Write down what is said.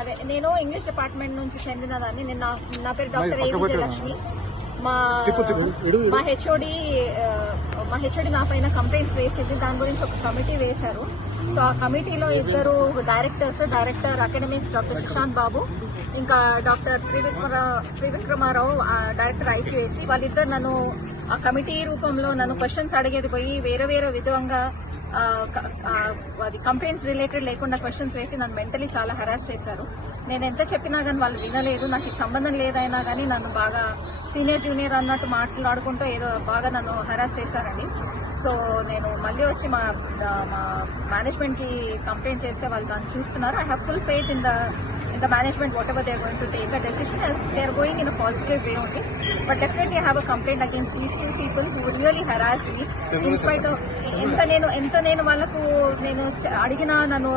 అదే నేను English department నుంచి చెందిన దాన్ని. నేను నా పేరు డాక్టర్ ఏ విజయలక్ష్మి. మా హెచ్ఓడి నా పైన కంప్లైంట్స్ వేసింది. దాని గురించి ఒక కమిటీ వేశారు. సో ఆ కమిటీలో ఇద్దరు డైరెక్టర్ అకాడమిక్స్ డాక్టర్ సుశాంత్ బాబు, ఇంకా డాక్టర్ త్రివిక్రమారావు డైరెక్టర్ ఐపీఎస్సి, వాళ్ళిద్దరు నన్ను ఆ కమిటీ రూపంలో నన్ను క్వశ్చన్స్ అడిగేది పోయి వేరే విధంగా అది కంప్లైంట్స్ రిలేటెడ్ లేకుండా క్వశ్చన్స్ వేసి నన్ను మెంటలీ చాలా హెరాస్ చేశారు. నేను ఎంత చెప్పినా కానీ వాళ్ళు వినలేదు. నాకు ఇది సంబంధం లేదైనా కానీ నన్ను బాగా సీనియర్ జూనియర్ అన్నట్టు మాట్లాడుకుంటూ ఏదో బాగా నన్ను హెరాస్ చేశారండి. సో నేను మళ్ళీ వచ్చి మా మేనేజ్మెంట్ కి కంప్లైంట్ చేస్తే వాళ్ళు దాన్ని చూస్తున్నారు. I have full faith in the management, whatever they are going to take a decision, as they are going in a positive way only. But definitely I have a complaint against these two people who really harassed me in spite of ఎంత నేను వాళ్ళకు నేను అడిగినా నన్ను